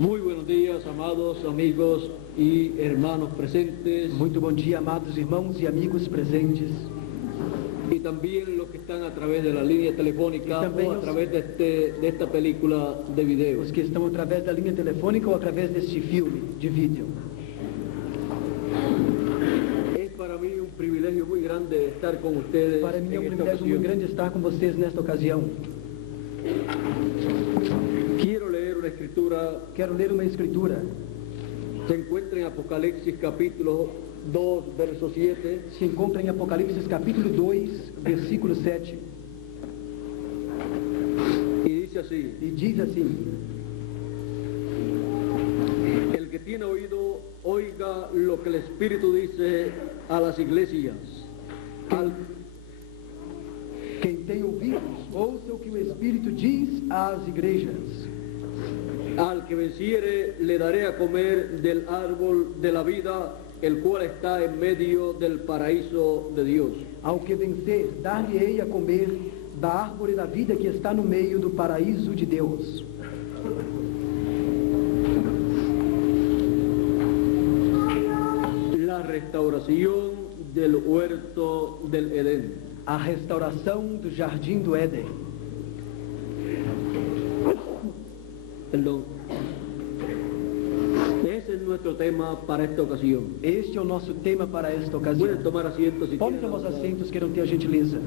Muy buenos días, amados amigos y hermanos presentes. Muito bom dia, amados irmãos e amigos presentes. Y también los que están a través de la línea telefónica o a través de esta película de video. Os que estão através da linha telefônica ou através deste filme de vídeo. Es para mí un privilegio muy grande estar con ustedes Para mim é en esta privilégio muito ocasión. grande estar com vocês nesta ocasião. Quiero leer una escritura, Quero ler uma escritura. se encuentra en Apocalipsis capítulo 2, verso 7. Se encontra em Apocalipse capítulo 2, versículo 7. Y dice así: E diz assim: el que tiene oído, oiga lo que el Espíritu dice a las iglesias. Quem tem ouvidos, ouça o que o Espírito diz às igrejas. Al que venciere le daré a comer del árbol de la vida, el cual está en medio del paraíso de Dios. Ao que vencer, dar-lhe-ei a comer da árvore da vida que está no meio do paraíso de Deus. La restauración del huerto del Edén. A restauração do jardim do Éden. Perdón. Ese es nuestro tema para esta ocasión. Este é o nosso tema para esta ocasião. Pueden tomar asiento si Podem quieren. tomar os assentos, queiram ter a gentileza.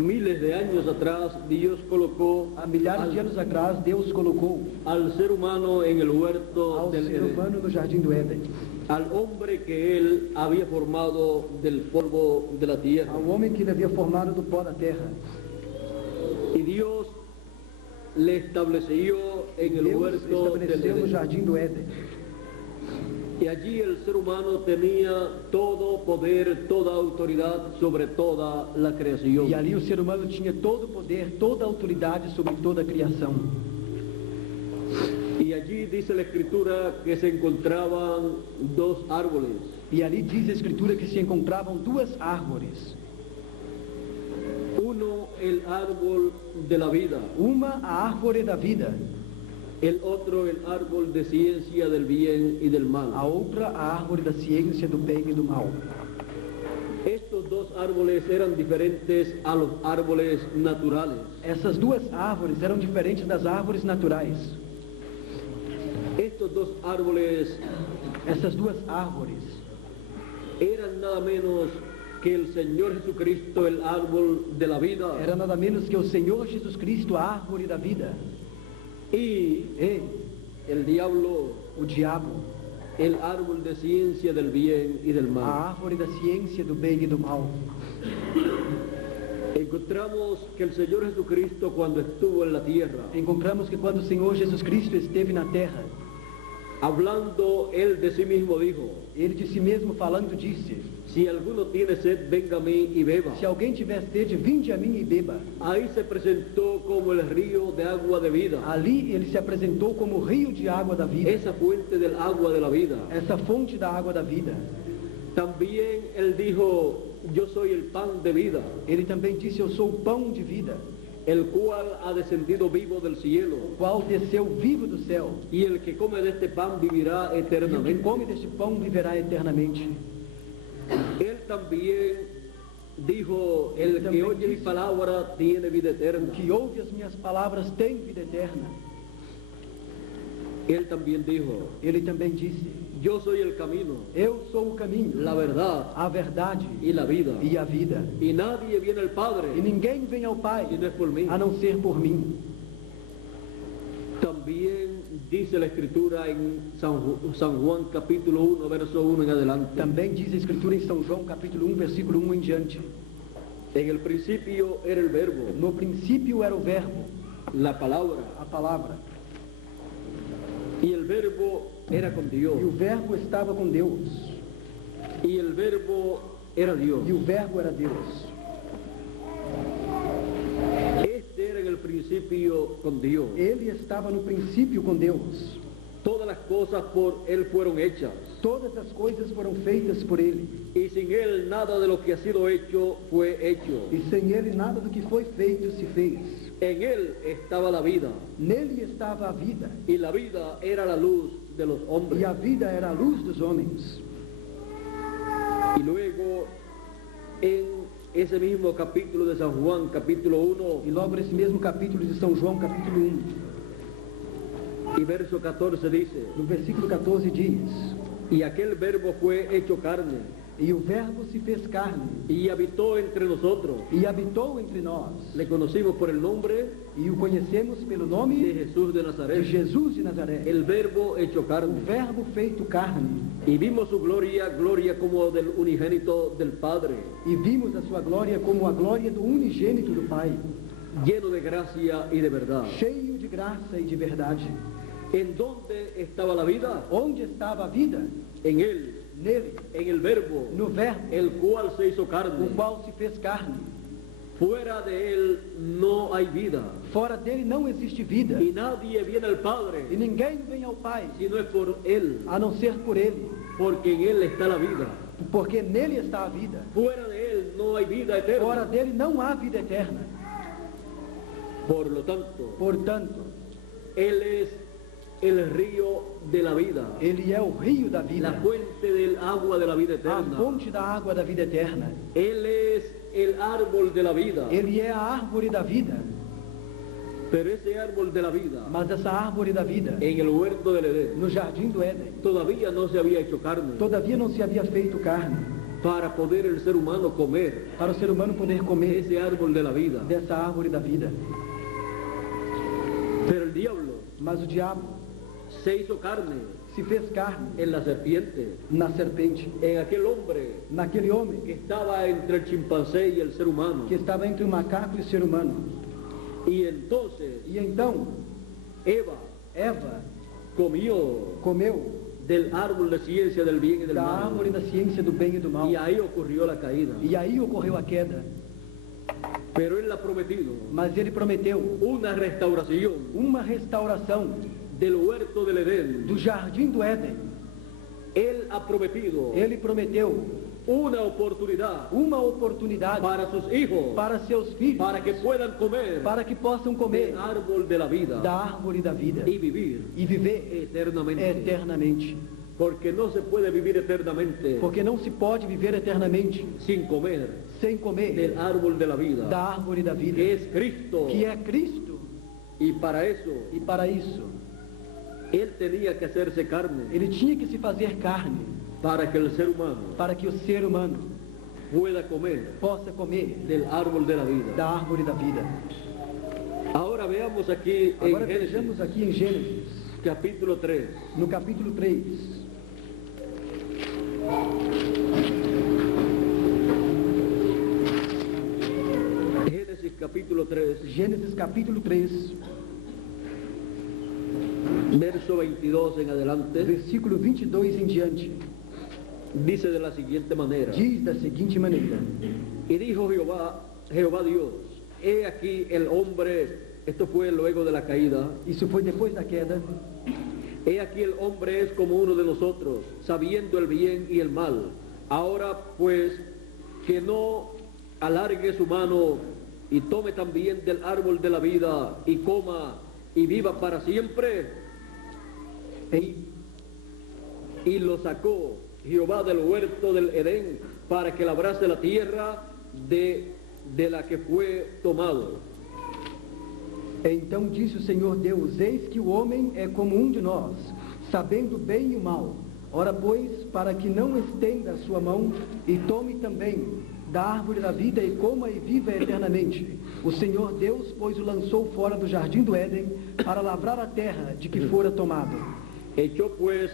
Miles de años atrás Dios colocó Há milhares de anos atrás, Deus colocou al ser humano en el huerto ao del ser Edén. humano no jardim do Éden. Al hombre que él había formado del polvo de la tierra. Ao homem que ele havia formado do pó da terra. Y Dios le estableció en el Deus huerto del estabeleceu no Edén. jardim do Éden. Y allí el ser humano tenía todo poder, toda autoridad sobre toda la creación. E ali o ser humano tinha todo o poder, toda a autoridade sobre toda a criação. Y allí dice la escritura que se encontraban dos árboles. E ali diz a Escritura que se encontravam duas árvores. Uno, el árbol de la vida. Uma, a árvore da vida. El otro, el árbol de ciencia del bien y del mal. A outra, a árvore da ciência do bem e do mal. Estos dos árboles eran diferentes a los árboles naturales. Essas duas árvores eram diferentes das árvores naturais. Estos dos árboles Essas duas árvores eran nada menos que el Señor Jesucristo, el árbol de la vida, era nada menos que o Senhor Jesus Cristo, a árvore da vida. y el diablo, O diabo, el árbol de ciencia del bien y del a mal. árvore da ciência do bem e do mal. Encontramos que el Señor Jesucristo, cuando estuvo en la tierra, Encontramos que quando o Senhor Jesus Cristo esteve na terra, hablando él de sí mismo, dijo: ele de si mesmo falando disse: si alguno tiene sed, venga a mí y beba. se alguém tiver sede, vinde a mim e beba. Ahí se presentó como el río de agua de vida, Ali ele se apresentou como o rio de água da vida, esa fuente del agua de la vida. essa fonte da água da vida. También él dijo: yo soy el pan de vida, Ele também disse: eu sou o pão de vida, el cual ha descendido vivo del cielo, o qual desceu vivo do céu. y el que come de este pan vivirá E o que eternamente. come deste pão viverá eternamente. Él también dijo: el que oye mi palabra tiene vida O eterna. que ouve as minhas palavras tem vida eterna. Él también dijo: Ele também disse: yo soy el camino, eu sou o caminho, la verdad a verdade y la vida, e a vida. y nadie viene al E Padre ninguém vem ao Pai si no es por mí. a não ser por mim. También dice la escritura en San Juan capítulo 1, verso 1 en adelante: Também diz a Escritura em São João, capítulo 1, versículo 1 em diante. en el principio era el verbo, No princípio era o verbo, la palabra, a palavra. y el verbo era con Dios, E o verbo estava com Deus. y el verbo era Dios. E o verbo era Deus. Este era en el principio con Dios. Ele estava no princípio com Deus. Todas las cosas por Él fueron hechas, Todas as coisas foram feitas por ele, y sin Él nada de lo que ha sido hecho fue hecho. e sem ele nada do que foi feito se fez. En Él estaba la vida, Nele estava a vida, y la vida era la luz de los hombres. e a vida era a luz dos homens. Y luego, en ese mismo capítulo de San Juan, capítulo 1 E logo nesse mesmo capítulo de São João, capítulo 1, y verso 14 dice, no versículo 14 diz: y aquel verbo fue hecho carne, E o verbo se fez carne, y habitó entre nosotros. e habitou entre nós, Le conocimos por el nombre e o conhecemos pelo de nome Jesús de de Nazaret, Jesus de Nazaré, el verbo hecho o carne. verbo feito carne, Y vimos su gloria, gloria como del unigénito del Padre, e vimos a sua glória como a glória do unigênito do Pai, lleno de gracia y de verdad. cheio de graça e de verdade. ¿En dónde estaba la vida? Onde estava a vida? En Él, Nele, en el verbo, no verbo, el cual se hizo o carne. qual se fez carne. Fuera de Él no hay vida, Fora dele não existe vida, y nadie viene al e Padre ninguém vem ao Pai, si no es por Él, a não ser por ele, porque en Él está la vida. porque nele está a vida. Fuera de Él no hay vida Fora eterna. dele não há vida eterna. Por lo tanto, Portanto, Él es el río de la vida, ele é o rio da la vida, fuente del agua de la vida a eterna. fonte da água da vida eterna. Él es el árbol de la vida, Ele é a árvore da vida, pero ese árbol de la vida mas essa árvore da vida, en el huerto del Edén no jardim do Éden, todavía no se había hecho carne todavia não se havia feito carne, para poder el ser humano comer para o ser humano poder comer ese árbol de la vida. dessa árvore da vida. Pero el diablo Mas o diabo se hizo carne se fez carne en la serpiente, na serpente, en aquel hombre naquele homem que estaba entre el chimpancé y el ser humano. que estava entre o macaco e o ser humano. Y entonces E então, Eva Eva comió comeu del árbol de ciencia del bien y del da mal. árvore da ciência do bem e do mal. Y ahí ocurrió la caída. E aí ocorreu a queda. Pero Él ha prometido Mas ele prometeu una restauración uma restauração del huerto del Edén. do jardim do Éden. Él ha prometido Ele prometeu una oportunidad uma oportunidade para sus hijos, para seus filhos, para que puedan comer para que possam comer del árbol de la vida da árvore da vida y vivir e viver eternamente. eternamente. Porque no se puede vivir eternamente Porque não se pode viver eternamente sin comer sem comer del árbol de la vida, da árvore da vida, que es Cristo. que é Cristo. Y para eso E para isso, Él tenía que hacerse carne, ele tinha que se fazer carne, para que el ser humano para que o ser humano pueda comer possa comer del árbol de la vida. da árvore da vida. Ahora veamos aquí en Agora Génesis, vejamos aqui em Gênesis, capítulo 3. no capítulo 3. Génesis capítulo 3, Gênesis capítulo 3, verso 22 en adelante, versículo 22 em diante, dice de la siguiente manera: diz da seguinte maneira: y dijo Jehová Dios, he aquí el hombre, esto fue luego de la caída, Isso foi depois da queda. he aquí el hombre es como uno de nosotros, sabiendo el bien y el mal. Ahora pues, que no alargue su mano y tome también del árbol de la vida y coma y viva para siempre. Y lo sacó Jehová del huerto del Edén para que labrase la tierra de la que fue tomado. Então disse o Senhor Deus: eis que o homem é como um de nós, sabendo o bem e o mal. Ora, pois, para que não estenda a sua mão e tome também da árvore da vida e coma e viva eternamente. O Senhor Deus, pois, o lançou fora do jardim do Éden para lavrar a terra de que fora tomado. Echó pues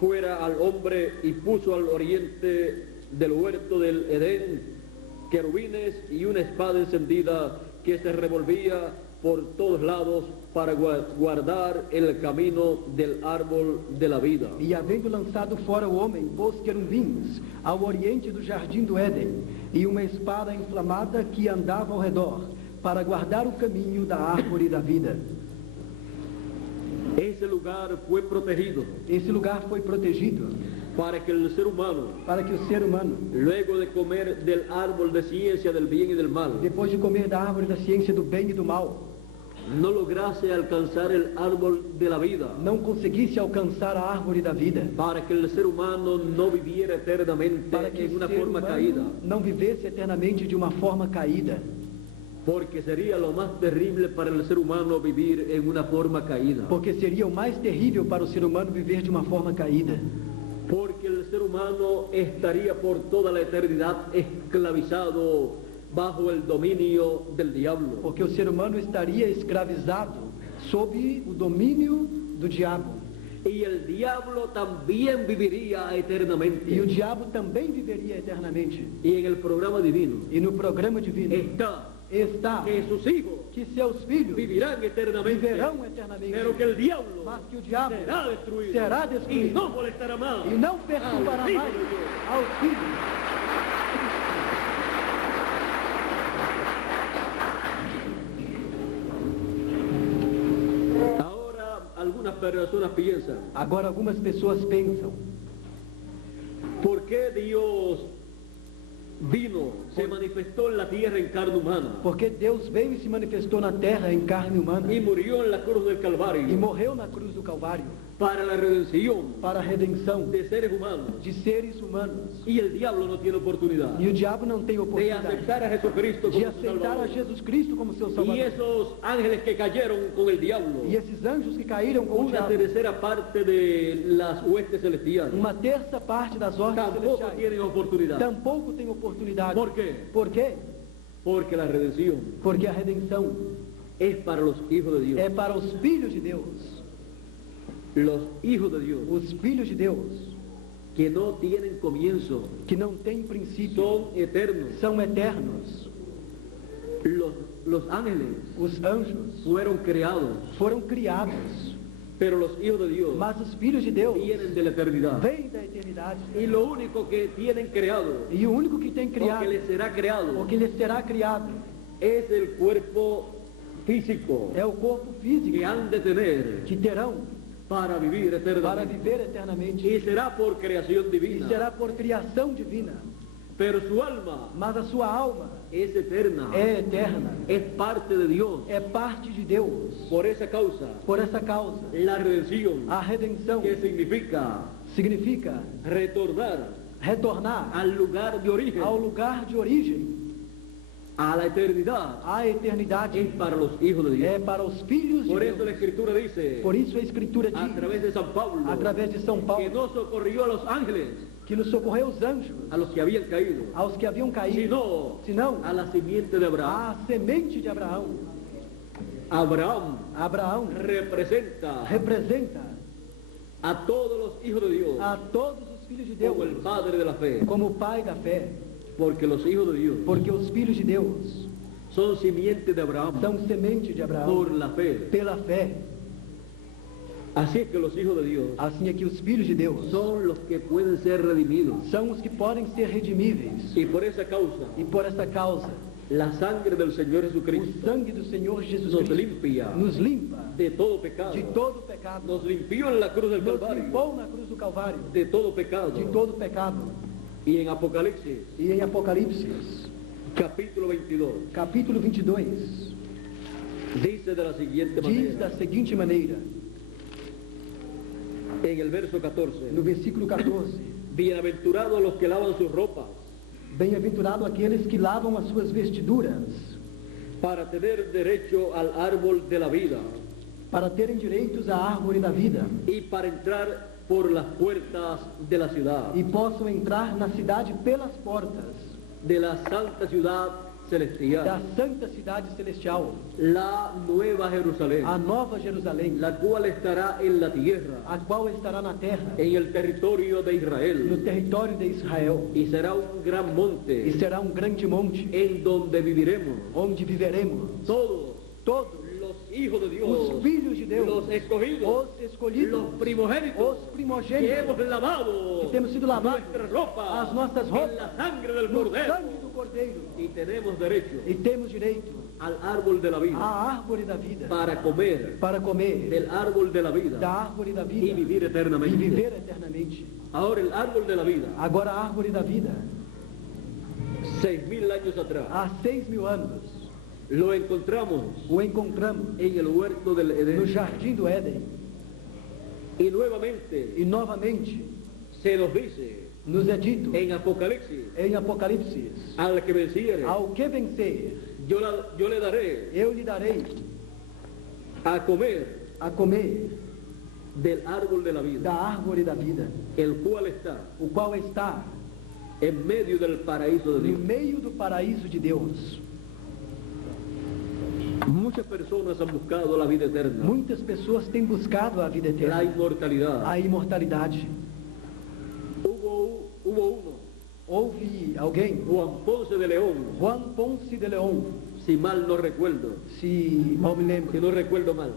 fuera al hombre y puso al oriente del huerto del Edén querubines y una espada encendida que se revolvía por todos lados para guardar el camino del árbol de la vida. E havendo lançado fora o homem, pôs querubins ao oriente do jardim do Éden, e uma espada inflamada que andava ao redor, para guardar o caminho da árvore da vida. Ese lugar fue protegido Esse lugar foi protegido para que el ser humano, para que o ser humano, luego de comer del árbol de ciencia del bien y del mal, depois de comer da árvore da ciência do bem e do mal, no lograse alcanzar el árbol de la vida, não conseguisse alcançar a árvore da vida, para que el ser humano no viviera eternamente para que en o una ser forma caída, humano não vivesse eternamente de uma forma caída, porque sería lo más terrible para el ser humano vivir en una forma caída, porque seria o mais terrível para o ser humano viver de uma forma caída, porque el ser humano estaría por toda la eternidad esclavizado bajo el dominio del diablo. porque o ser humano estaria escravizado sob o domínio do diabo, Y el diablo también viviría e o eternamente. diabo também viveria eternamente. Y en el programa divino E no programa divino está está que sus hijos que seus filhos vivirán eternamente, viverão eternamente, pero que el diablo mas que o diabo será destruido, será y destruído no molestará más e não perturbará al Hijo mais de Dios. aos filhos. Ahora algunas personas piensan, Agora algumas pessoas pensam, ¿por qué Dios vino, se manifestó en la tierra en carne humana porque Deus veio e se manifestou na terra em carne humana y murió en la cruz del e Calvario morreu na cruz do Calvário para la redención para a redenção de seres humanos? de seres humanos? Y el diablo no tiene oportunidad E o diabo não tem de oportunidade aceptar a Jesucristo de como su aceitar a Salvador. Jesus Cristo como seu Y Salvador. esos ángeles que cayeron con el diablo, E esses anjos que caíram com o una diabo, tercera parte de las huestes celestiales, uma terça parte das ordens tampoco celestiais, tienen oportunidad. tampouco tem oportunidade. ¿Por qué? Por quê? Porque la redención Porque a redenção es para los hijos de Dios. é para os filhos de Deus. Los hijos de Dios Os filhos de Deus, que no tienen comienzo, que não têm princípio, son eternos. são eternos. Los ángeles Os anjos fueron creados, foram criados, pero los hijos de Dios mas os filhos de Deus vienen de la eternidad. vêm da eternidade. Y lo único que tienen creado, E o único que tem o criado, que les será creado, o que lhes será criado, es el cuerpo físico é o corpo físico que han de tener que terão para vivir para eternamente. viver eternamente. Y será por creación E divina, será por criação divina. pero su alma Mas a sua alma es eterna, é eterna, es parte de Dios. é parte de Deus. Por esa causa, Por essa causa, la redención, a redenção que significa significa retornar retornar al lugar de origen, ao lugar de origem, a la eternidad, à eternidade. es para los hijos de Dios. É para os filhos de Por eso la Deus. Escritura dice, Por isso a Escritura a diz, través de San Pablo, através de São que Paulo, no socorrió a los ángeles, que nos socorreu os anjos, a los que habían caído, aos que haviam caído, sino senão a la simiente de Abraham. a semente de Abraão. Abraham Abraão representa representa a todos los hijos de Dios a todos os filhos de Deus como el padre de la fe, como o pai da fé, porque los hijos de Dios porque os filhos de Deus son simiente de Abraham são semente de Abraão por la fe. pela fé. Así es que los hijos de Dios Assim é que os filhos de Deus son los que pueden ser redimidos. são os que podem ser redimíveis. Y por esa causa, E por essa causa, la sangre del Señor o Jesucristo sangue do Senhor Jesus nos Cristo limpia nos limpa de todo pecado. de todo pecado. Nos limpió en la cruz del Nos Calvario limpou na cruz do Calvário de todo pecado. de todo pecado. Y en Apocalipsis, E em Apocalipse, capítulo 22, capítulo 22, dice de la siguiente diz da manera, seguinte maneira, en el verso 14, no versículo 14: bienaventurados los que lavan sus ropas Bem-aventurado aqueles que lavam as suas vestiduras, para tener derecho al árbol de la vida para terem direitos à árvore da vida, y para entrar por las puertas de la ciudad, e possam entrar na cidade pelas portas de la santa ciudad da celestial, santa cidade celestial, la nueva Jerusalén, a nova Jerusalém, la cual estará en la tierra, a qual estará na terra, en el territorio de no Israel, território de Israel, y será un gran e monte será um grande monte, en donde viviremos onde viveremos todos todos los hijos de Dios, os filhos de Deus, los escogidos, os escolhidos, los primogénitos, os que primogênitos, hemos lavado que temos sido lavados nuestras ropas as nossas roupas en la sangre del no Cordero, sangue do Cordeiro, y tenemos derecho e temos direito al árbol de la vida, à árvore da vida, para comer del del árbol de la vida da árvore da y vida vivir e eternamente. viver eternamente. Ahora el árbol de la vida, Agora a árvore da vida, 6.000 años atrás, há 6.000 anos, lo encontramos o encontramos en el huerto del no Edén. jardim do Éden. Y nuevamente E novamente se nos dice nos é dito en Apocalipsis, em Apocalipse, al que venciere, ao que vencer, yo le daré eu lhe darei a comer a comer del árbol de la da vida, árvore da vida, el cual está o qual está en medio del paraíso de no Dios. meio do paraíso de Deus. Muchas personas han buscado la vida eterna, Muitas pessoas têm buscado a vida la eterna, inmortalidad. a imortalidade. Hubo uno, Houve alguém, Juan Ponce de León, Juan Ponce de León, si mal no recuerdo, se mal me si lembro, no recuerdo mal,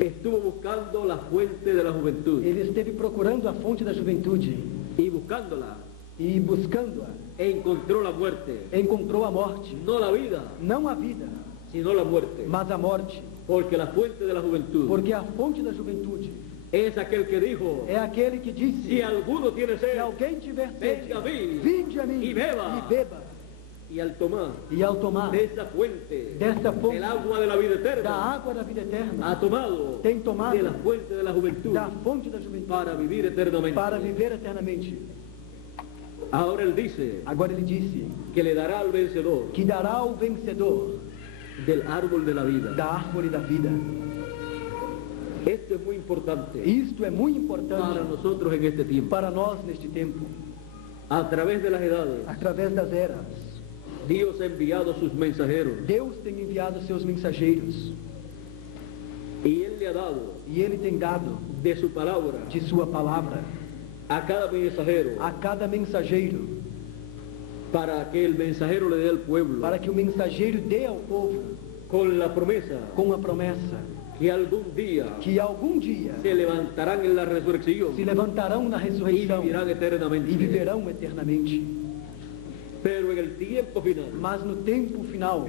estuvo buscando la fuente de la juventud ele esteve procurando a fonte da juventude y buscándola e buscando-a, encontró la muerte, encontrou a morte. no la vida, Não a vida, sino la muerte, mas a morte, porque la fuente de la juventud porque a fonte da juventude es aquel que dijo, é aquele que si disse: alguno tiene se sed, alguém tiver sede, venga a mí vinde a mim e beba. e beba. y al tomar E ao tomar de esa fuente, desta fonte el agua de la vida da eterna, água da vida eterna, ha tomado tem tomado de la fuente de la juventud da fonte da juventude para vivir eternamente. para viver eternamente. Ahora él dice Agora ele disse que le dará al vencedor que dará ao vencedor del árbol de la vida. da árvore da vida. Esto es muy importante Isto é muito para importante nosotros en este tiempo. para nós neste tempo. A través de las edades, Através das eras, Dios ha enviado sus mensajeros Deus tem enviado seus mensageiros y Él le ha dado e Ele tem dado de su palabra de sua palavra a cada mensajero a cada mensageiro, para que el mensajero le dé al pueblo para que o mensageiro dê ao povo con la promesa com a promessa que algún día que algum dia se levantarán en la resurrección se levantarão na y ressurreição vivirán eternamente. e viverão eternamente. Pero en el tiempo final, Mas no tempo final,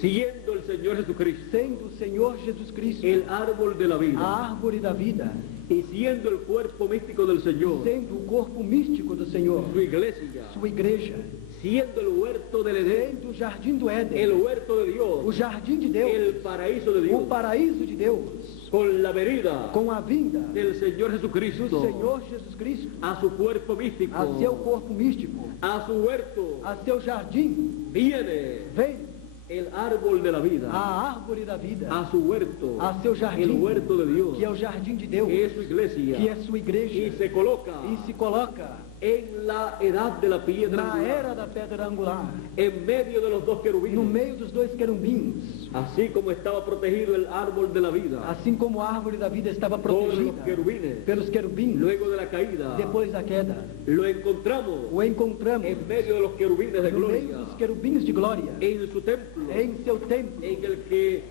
siendo el Señor Jesucristo sendo o Senhor Jesus Cristo el árbol de la vida a árvore da vida, y siendo el cuerpo místico del Señor, sendo o corpo místico do Senhor, su iglesia, sua igreja, siendo el huerto del Edén, sendo o jardim do Éden, el huerto de o Dios, jardim de Deus, el paraíso de o Dios, paraíso de Deus, con la venida com a vinda del Señor do Jesucristo Senhor Jesus Cristo a su cuerpo místico, a seu corpo místico, a su huerto, a seu jardim, viene vem el árbol de la vida, a árvore da vida, a su huerto, a seu jardim, el huerto de Dios, que é o jardim de Deus, que es su iglesia, que é sua igreja, y se coloca e se coloca en la edad de la piedra na angular, era da pedra angular, en medio de los dos no querubines, meio dos dois querubins, así como estaba protegido el árbol de la vida assim como a árvore da vida estava por los protegida querubines, pelos querubins, luego de la caída, depois da queda, lo encontramos o encontramos en medio de los querubines de no meio gloria, dos querubins de glória, en su templo, em seu templo, en el que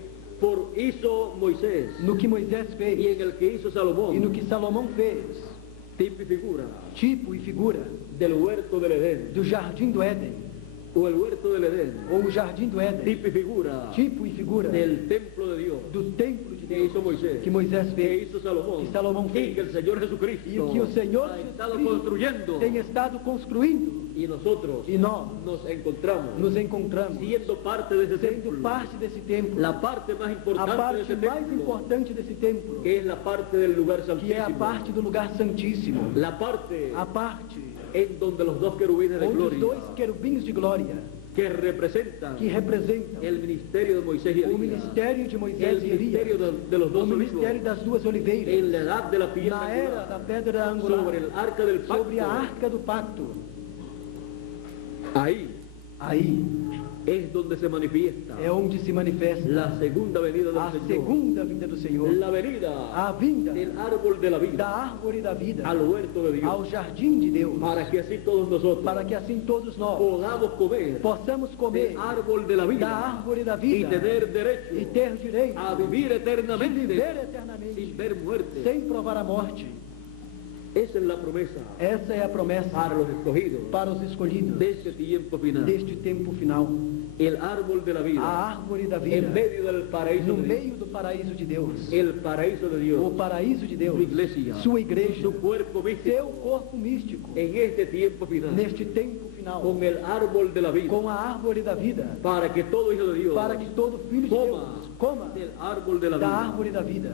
hizo Moisés no que Moisés y fez en el que hizo e no Salomón, que Salomão fez, tipo y figura tipo e figura del huerto del Edén, do jardim do Éden, o el huerto del Edén, ou o jardim do Éden, tipo y figura tipo e figura del templo de Dios do templo de que Deus hizo Moisés, que Moisés que fez hizo Salomón, que Salomão y fez, que el Señor e Jesucristo o que o Senhor ha Jesus estado Cristo construyendo, tem estado construindo, y nosotros e nós nos encontramos nos encontramos siendo parte de ese sendo templo, parte desse templo, la parte más a importante de parte ese mais templo, importante desse templo, que es la parte del lugar que é a santísimo, parte do lugar santíssimo, la parte a parte en donde los dos querubines de onde os gloria, dois querubins de glória que representan que representam el ministerio de Moisés y o Elías, ministério de Moisés el e Elias, ministerio de los o dos ministério olivos, das duas oliveiras, en la edad de la piedra na era angular, da pedra angular, sobre el arca del pacto, sobre a arca do pacto. ahí Aí es donde se manifiesta é onde se manifesta la segunda venida a del Señor, segunda vinda do Senhor, la venida a vinda del árbol de la da vida árvore da vida al huerto de ao Dios, jardim de Deus, para que así todos nosotros para que assim todos nós podamos comer possamos comer del árbol de la da vida árvore da y vida tener e derecho ter direito a vivir de eternamente viver eternamente sin ver muerte. sem provar a morte. Esa es la promesa Essa é a promessa para los escogidos para os escolhidos de este tiempo final. deste tempo final. El árbol de la A vida árvore da vida, en medio del paraíso no de Dios. meio do paraíso de Deus. El paraíso de O Dios, paraíso de Deus, su iglesia, sua igreja, su cuerpo místico seu corpo místico, en este tiempo final, neste tempo final, con el árbol de la vida, com a árvore da vida, para que todo hijo de Dios para que todo filho de coma Deus coma del árbol de la da vida. árvore da vida.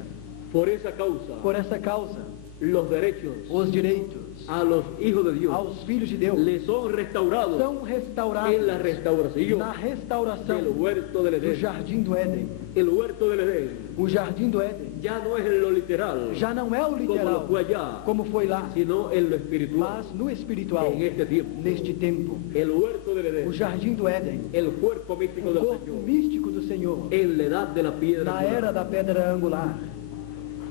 Por esa causa, Por essa causa, los derechos os direitos a los hijos de Dios aos filhos de Deus les son restaurados são restaurados en la restauración na restauração del huerto del do Edén. jardim do Éden. El huerto del Edén O jardim do Éden ya no es en lo literal, já não é o como lo literal, fue allá, como foi lá, sino en lo espiritual, mas no espiritual, en este tiempo. neste tempo. El huerto del O Edén, jardim do Éden, el cuerpo místico o del corpo Señor, místico do Senhor, en la edad de la piedra na angular. era da pedra angular.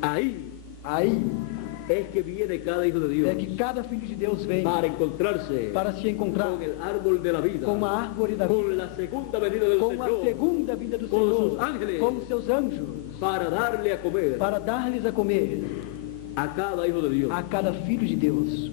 Aí es que viene cada hijo de Dios é que cada filho de Deus vem para encontrarse para se encontrar con el árbol de la vida, com a árvore da vida, con la segunda venida del com a Señor, segunda vida do com Senhor, seus ángeles, com seus anjos, para darle a comer para dar-lhes a comer a cada hijo de Dios. a cada filho de Deus.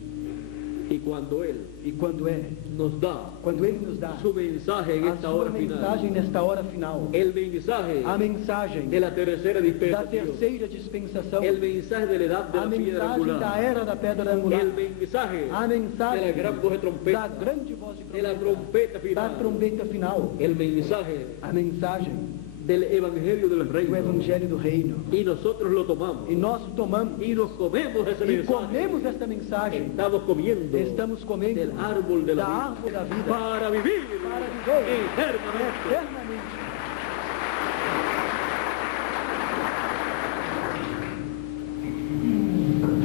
Y cuando Él E quando Ele nos dá su mensaje en a esta sua hora final, mensagem nesta hora final, el mensaje a mensagem de la tercera da dispensación, terceira dispensação, el mensaje de la edad de a la piedra mensagem da angular, era da pedra angular, el mensaje a de mensagem la gran voz de da trompeta, grande voz de de la trombeta, trompeta da final, trombeta final, el mensaje a mensagem del evangelio del do reino. Evangelho do Reino. Y nosotros lo tomamos E nós tomamos y nos comemos ese e mensaje. comemos esta mensagem. Estamos comiendo Estamos comendo del árbol de da la vida árvore da vida para vivir para viver eternamente. eternamente.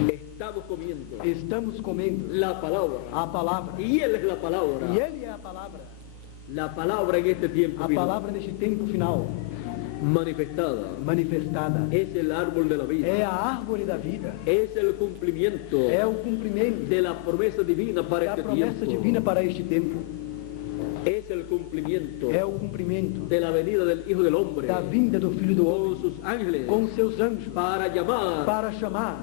Estamos comiendo Estamos comendo la palabra. a palavra. Y Él es la palabra. E Ele é a palavra. La palabra en este tiempo A final, palavra neste tempo final, manifestada. manifestada. Es el árbol de la vida. É a árvore da vida. Es el cumplimiento É o cumprimento de la promesa divina para da este promessa tiempo. divina para este tempo. Es el cumplimiento É o cumprimento de la venida del Hijo del Hombre da vinda do Filho do con Homem sus ángeles com seus anjos para llamar para chamar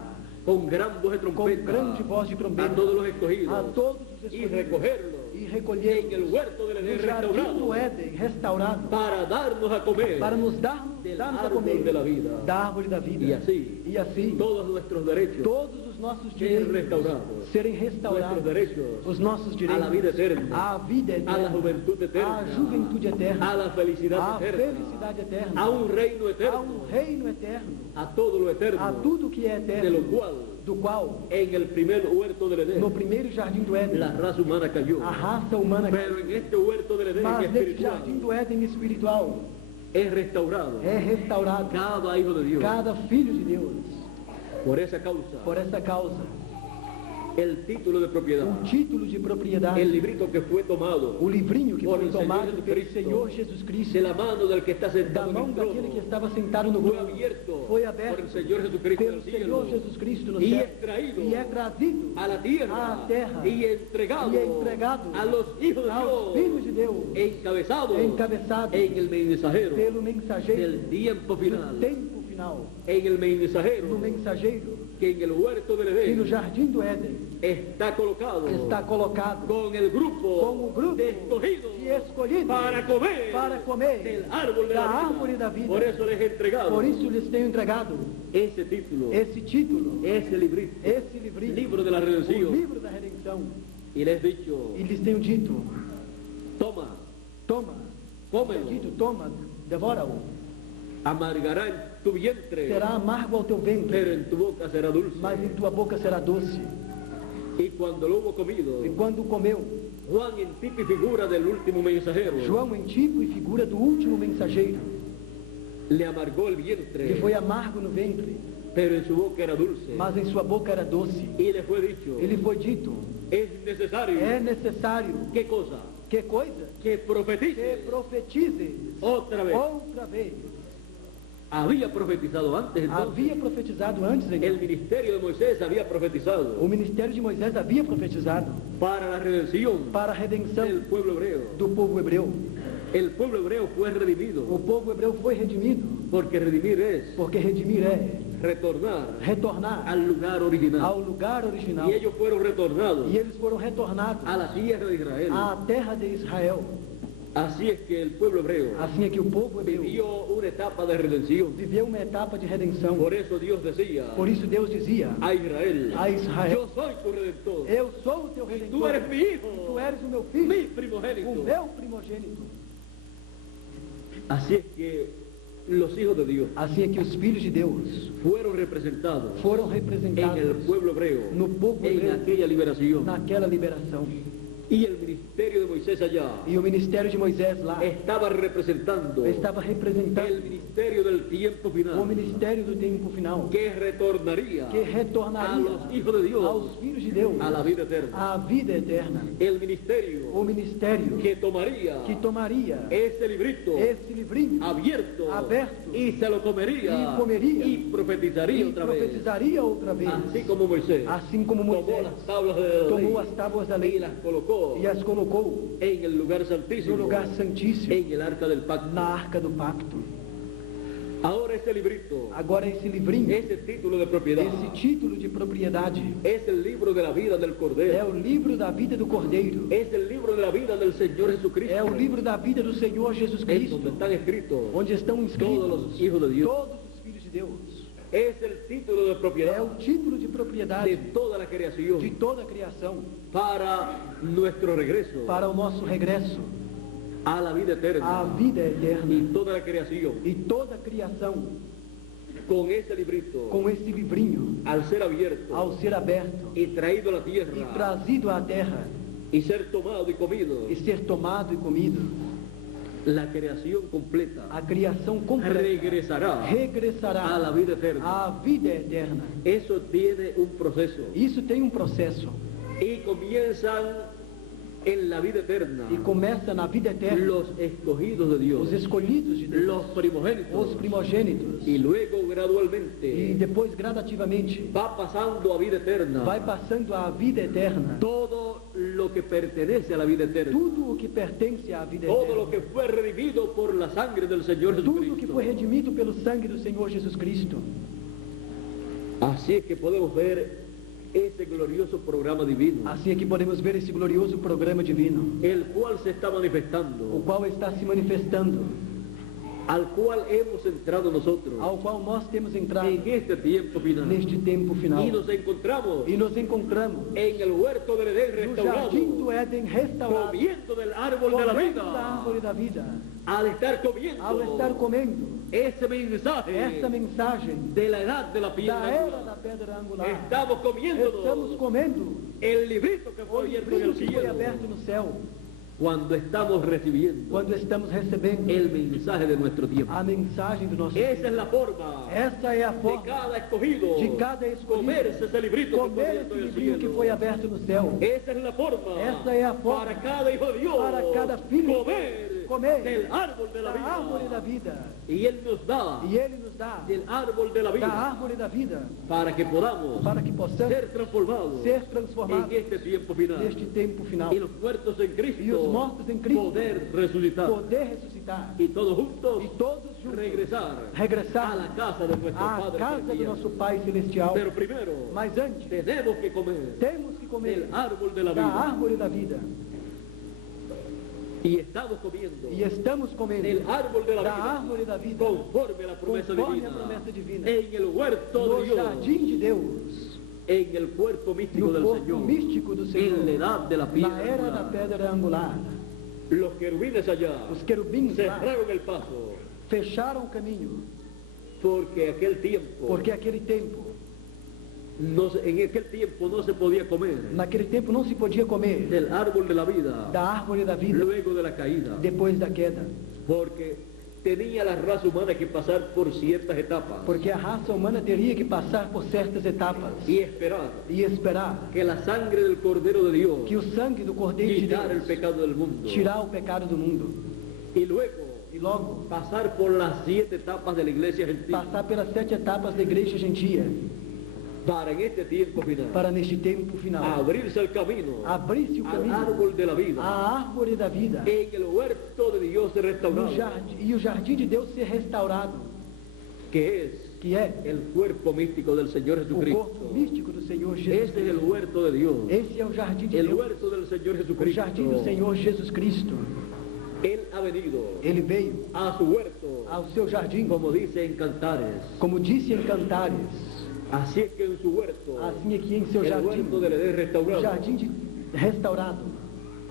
con gran voz de com trompeta grande voz de a trombeta todos los escogidos a todos os y escolhidos recogerlos e en recolher el huerto del Edén no jardim do restaurado Éden restaurado para darnos a comer para nos dar del darmos a árbol comer de la vida. da árvore da vida. Y así, todos todos nuestros derechos os nossos ser direitos restaurados, serem nuestros restaurados, derechos os nossos a direitos la vida eterna, à vida a la eterna, juventud à eterna, juventude eterna, a la felicidad à eterna, felicidade eterna, a un reino a eterno, reino eterno, a todo lo a eterno, tudo que é de lo eterno, cual do qual en el primer huerto del no Edén primeiro jardim do Éden la raza humana cayó, a raça humana pero en este huerto del Edén mas nesse espiritual jardim do Éden espiritual es restaurado é restaurado cada hijo de Dios. cada filho de Deus. Por esa causa, Por essa causa, el título de propiedad, o título de propriedade, el librito que fue tomado o livrinho que por foi el Señor tomado pelo Jesucristo, Senhor Jesus Cristo, de la mano del que está da sentado en mão el daquele que trono, estava sentado no fue trono, abierto foi por aberto el Señor Jesucristo pelo del cielo Senhor Jesus Cristo no y céu es traído e é trazido a la tierra, à terra y entregado, e é entregado a los hijos de aos Dios, filhos de Deus, encabezado encabeçado en el mensajero pelo mensageiro del tiempo do final, tempo final, en el mensajero do mensageiro que en el huerto del que no Edén jardim do Éden está colocado está colocado con el grupo, com o grupo de escogidos de escolhidos para comer del árbol de da la árvore da vida. vida. Por eso les he entregado Por isso lhes tenho entregado ese título, esse título, ese librito, esse livrinho, libro de la o redención, livro da redenção, y les he dicho, e lhes tenho dito: toma, toma, cómelo, tenho dito, toma, devora-o, amargará en tu vientre, será amargo ao teu ventre, pero en tu boca será dulce. mas em tua boca será doce. Y cuando lo hubo comido, E quando comeu, Juan en tipo y figura del último mensajero, João, em tipo e figura do último mensageiro, le amargó el que vientre, foi amargo no ventre, pero en su boca era dulce. mas em sua boca era doce. Y le fue dicho, Ele foi dito: es necesario, é necessário, ¿qué cosa? que coisa? Que Que profetice profetize otra vez. outra vez. Había profetizado antes, entonces. Havia profetizado antes, El então. ministerio de Moisés había profetizado O ministério de Moisés havia profetizado para la redención para a redenção del pueblo hebreo. do povo hebreu. El pueblo hebreo fue O redimido, povo hebreu foi redimido, porque redimir es porque redimir é retornar al lugar original. Y ellos fueron retornados a la tierra de Israel. à terra de Israel. Así es que el pueblo hebreo Assim é que o povo hebreu vivió una etapa de redención. viveu uma etapa de redenção. Por eso Dios decía Por isso Deus dizia a Israel, Israel, yo soy tu redentor, eu sou o teu tú redentor, eres mi hijo, tu eres o meu filho, mi o primogénito. meu primogênito. Así es que los hijos de Dios Assim é que os filhos de Deus fueron representados foram en representados el pueblo hebreo, no povo en hebreu, aquella liberación. naquela liberação. Y el ministerio de Moisés allá E o ministério de Moisés lá estaba representando estava representando el ministerio del tiempo o final, ministério do tempo final, que retornaría que a retornaria los hijos de Dios aos filhos de Deus a la vida eterna. a vida eterna. El ministerio O ministério que tomaría que tomaria ese librito esse livrinho abierto aberto y se lo comería y comería y profetizaría e otra vez, profetizaria outra vez, así como Moisés assim como tomó Moisés las tablas de la tomou ley as tábuas da y lei las colocó e as colocou en el lugar no santísimo, lugar santíssimo, en el arca del pacto. na arca do pacto. Ahora ese librito, Agora esse livrinho, ese título de propiedad, esse título de propriedade, es el libro de la vida del é Cordero, o livro da vida do Cordeiro, es el libro de la vida del Señor Jesucristo, é o livro da vida do Senhor Jesus en Cristo, donde están escritos onde estão todos inscritos los hijos de Dios. todos os filhos de Deus. Es el título de É propiedad o título de de propriedade toda la creación de toda a criação para nuestro regreso para o nosso regresso a la vida à eterna. vida Y eterna. toda la creación E toda a criação, con ese librito, com esse livrinho, al ser abierto ao ser aberto y traído a la e tierra trazido à terra y ser tomado y comido, e ser tomado e comido, la creación completa a criação completa regresará regressará a la vida eterna. à vida eterna. Eso tiene un proceso Isso tem um processo y comienzan en la vida eterna e começa na vida eterna los escogidos de Dios, os escolhidos de Deus, los primogénitos, os primogênitos, y luego e gradualmente depois gradativamente va pasando a vida eterna vai passando à vida eterna. todo lo que pertenece a la vida eterna, Tudo o que pertence à vida todo eterna, lo que fue redimido por la sangre del Señor tudo que Jesucristo. foi redimido pelo sangue do Senhor Jesus Cristo. Así es que podemos ver ese glorioso programa divino, Assim é que podemos ver esse glorioso programa divino, el cual se está o manifestando, qual está se manifestando, al cual hemos entrado nosotros ao qual nós temos entrado en este tiempo final. neste tempo final. Y nos encontramos E nos encontramos en el huerto del Edén no restaurado, jardim do Éden restaurado, comiendo del árbol de la comendo da vida. árvore da vida, Al estar comiendo ao estar comendo esse mensaje esta mensagem de la edad de la da piedra era angular, da pedra angular. estamos comiendo Estamos comendo el librito que o fue abierto en livrinho el que foi cielo aberto no céu, cuando estamos recibiendo quando estamos recebendo el mensaje de nuestro tiempo. a mensagem do nosso Esa tempo. es la forma Essa é a de forma cada escogido de cada escolhido comerse ese librito que fue comer abierto esse en el livrinho que cielo. foi aberto no céu. Esa es la forma Essa é a forma para cada hijo de Dios para cada filho comer del árbol de la da árvore da vida. vida. Y Él nos da E Ele nos dá del árbol de la da vida árvore da vida para que podamos para que possamos ser transformados ser en transformados este tiempo final. neste tempo final. Y los muertos en Cristo E os mortos em Cristo poder resucitar. poder ressuscitar. Y todos juntos E todos juntos regresar regressar a la casa de nuestro à Padre casa do celestial. nosso Pai Celestial. Pero primero Mas antes, tenemos que comer temos que comer del árbol de la da vida. árvore da vida. Y estamos comiendo E estamos comendo del árbol de la da vida árvore da vida conforme a la promesa conforme divina a promessa divina. en el huerto No de Dios, jardim de Deus, en el cuerpo místico no del corpo Señor, místico do Senhor, en la edad de la na piedra era da angular. pedra angular. Los querubines allá Os querubins lá cerraron el paso fecharam o caminho, porque aquel tiempo porque aquele tempo, en aquel tiempo no se podía comer naquele tempo não se podia comer del árbol de la vida da árvore da vida luego de la caída, depois da queda, porque tenía la raza humana que pasar por ciertas etapas porque a raça humana teria que passar por certas etapas y esperar e esperar que la sangre del Cordero de Dios que o sangue do Cordeiro de quitara el Deus pecado del mundo tirar o pecado do mundo y luego e logo pasar por las 7 etapas de la iglesia gentil passar pelas 7 etapas da igreja gentia para en este tiempo final para neste tempo final abrirse el camino abrir-se o al caminho árbol de la vida à árvore da vida en el huerto de Dios no restaurado, jardim, e o jardim de Deus ser restaurado, que es que é el cuerpo místico del Señor o Jesucristo. corpo místico do Senhor Jesus Este es el Cristo. huerto de Dios, Esse é o jardim de el Deus, huerto del Señor o Jesucristo. jardim do Senhor Jesus Cristo. Él ha venido Ele veio a su huerto, ao seu jardim, como dice en Cantares. como disse em Cantares. Así es que en su huerto, Assim aqui em seu el jardim, huerto del Edén o restaurado, jardim restaurado,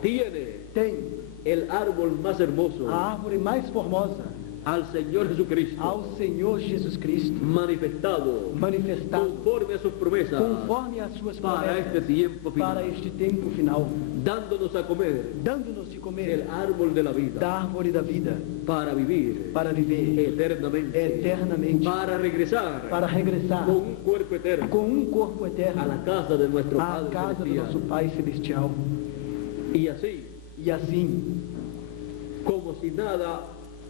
tiene tem el árbol más hermoso, a árvore mais formosa, al Señor Jesucristo, ao Senhor Jesus Cristo, manifestado manifestado conforme a sus promesas conforme as suas para este promessas tiempo para final, este tempo final, dándonos a comer dando-nos de del comer árbol de la vida, da árvore da vida, para vivir para viver eternamente, eternamente, para regresar para regressar con un cuerpo eterno com um corpo a eterno la casa de nuestro à Padre casa do Celestial. nosso Pai Celestial. Y así, E assim, como si nada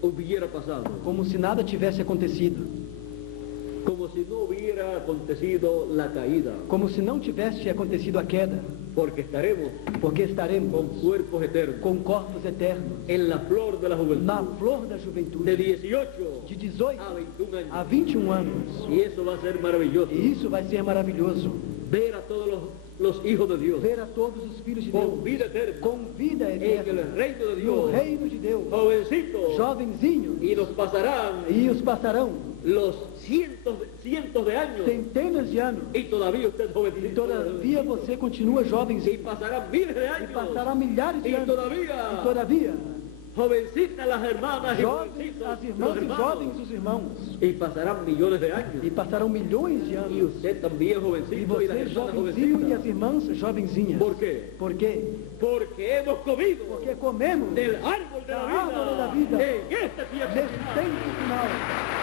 hubiera pasado, como se nada tivesse acontecido, como si no hubiera acontecido la caída, como se não tivesse acontecido a queda, porque estaremos porque estaremos con cuerpos eternos com corpos eternos en la flor de la juventud, na flor da de juventude, 18 de 18 a 21 años. a 21 anos. Y eso va a ser maravilloso, E isso vai ser maravilhoso. ver a todos los hijos de Dios Ver a todos os filhos de con Deus vida eterna com vida en eterna el reino de no Dios, reino de Deus, jovencitos, jovenzinhos, y nos pasarán e os passarão los cientos de años, centenas de anos, y todavía usted es e jovencito, todavia você continua y jovenzinho, pasarán miles de e años, passará milhares de y anos, todavía e todavía jovencitas las hermanas y jovens jovencitos as los irmãs e hermanos, jovens os irmãos, y pasarán millones de años, e passarão milhões de y anos, usted también e jovencito y las você hermanas jovenzinho e jovencitas. as irmãs jovenzinhas. ¿Por qué? Por quê? Porque hemos comido Porque comemos del árbol de da la árvore da vida vida en este tiempo nesse final, tempo final,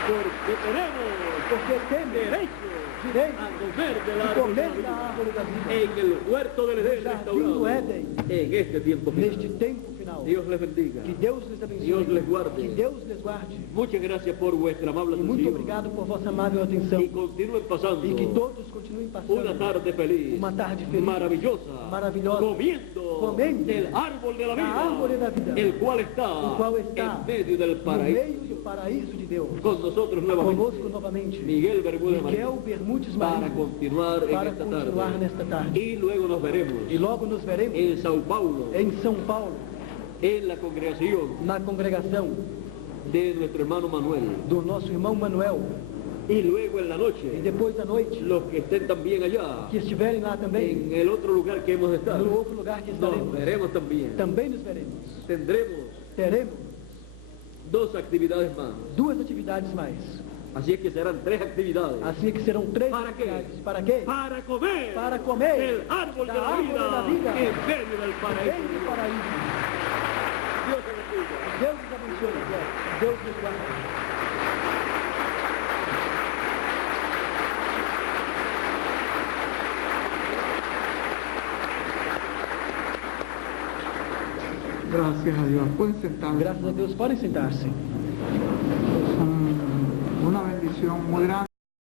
porque tenemos porque temos derecho direito a comer del de árbol de la comer da vida árvore da vida en el huerto del Edén jardim do restaurado Éden, en este tiempo neste final. tempo final. Dios les bendiga. Que Deus les abençoe, Dios les guarde. que Deus les guarde. Muchas gracias por vuestra amable E muito atención obrigado por vossa amável atenção. y continúen pasando E que todos continuem passando una tarde feliz, uma tarde feliz, maravillosa, maravilhosa, comiendo del árbol de la da árvore da vida, vida, el cual está o qual está en medio del no paraíso. meio do paraíso de Deus. Con nosotros Conosco nuevamente, novamente, Miguel Bermúdez Marín, Miguel Bermudes para Marinho, continuar en para esta continuar tarde. nesta tarde. Y luego nos veremos E logo nos veremos en Sao Paulo, em São Paulo, en la congregación na congregação de nuestro hermano Manuel. do nosso irmão Manuel. Y luego en la E noche, depois da noite, los que estén también allá, que estiverem lá também, en el otro lugar que hemos de estar, no outro lugar que nos estaremos, veremos también. também nos veremos. Tendremos Teremos 2 actividades más. 2 atividades mais. Así es que serán 3 actividades. Assim que serão 3 ¿Para qué? atividades. Para quê? Para comer, Para comer el árbol de da la árvore da vida vida en medio del Bem paraíso. do paraíso. Dios te bendiga. Deus nos abençoe. Deus nos guarde. Gracias a Dios. Pueden sentarse. Graças a Deus, podem sentar-se. Una bendición muy grande.